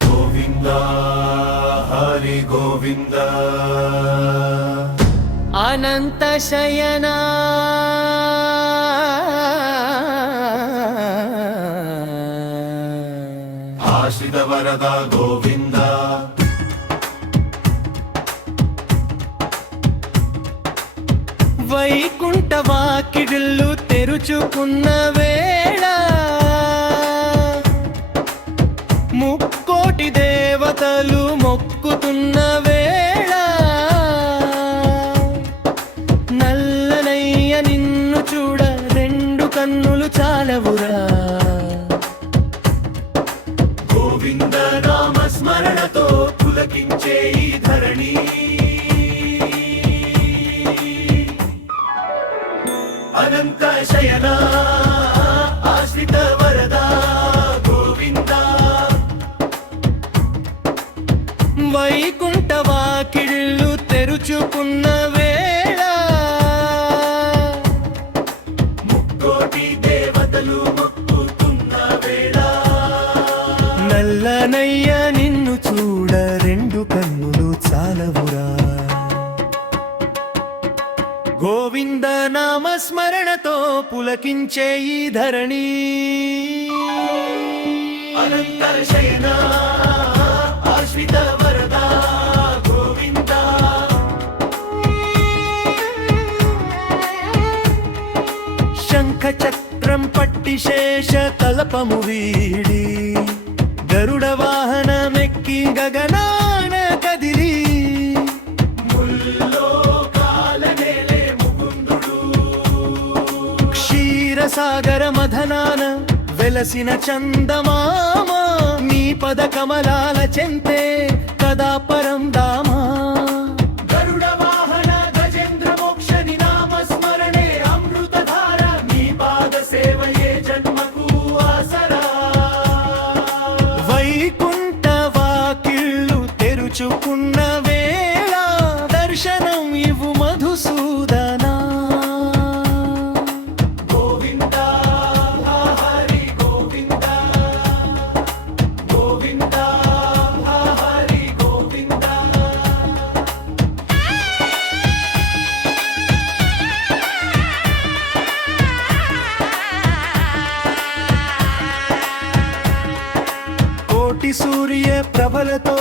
గోవింద హరి గోవింద అనంత శయనా ఆశ్రిత వరద గోవింద వైకుంఠ వాకిడులు తెరుచుకున్న వేళ ముక్కోటి దేవతలు మొక్కుతున్న వేళ నల్లనయ్య నిన్ను చూడ రెండు కన్నులు చాలవురా. గోవింద నామ స్మరణతో పులకించే ఈ ధరణి, అనంత శయన ఆశ్రిత వరద గోవింద. వైకుంఠ వాకిళ్ళు తెరుచుకున్న వేళ ముక్కోటి దేవతలు మొక్కుతున్న వేళ నల్లనయ్య నిన్ను చూడ రెండు కన్నులు చాలవురా. గోవింద నామ స్మరణతో పులకించే ఈ ధరణి, అనంత శయన ఆశ్రిత వరద గోవింద. శంఖ చక్రం పట్టి శేష తలపము వీడి గరుడ వాహనమెక్కి గగనాన కదిలి ముల్లోకాలనేలే ముకుందుడు, క్షీరసాగర మధనాన వెలసిన చందమామ నీ పద కమలాల చెంతే కదా పరం దామా. గరుడ వాహన గజేంద్ర మోక్ష నినామ స్మరణే అమృతధార, నీ పాద సేవయే జన్మకు ఆసరా. వైకుంఠ వాకిళ్ళు తెరుచుకున్న వేళ దర్శనం ఇవ్వు మధుసూదనా. గోవింద హరి గోవింద, గోవింద హరి గోవింద. కోటి సూర్య ప్రభలతో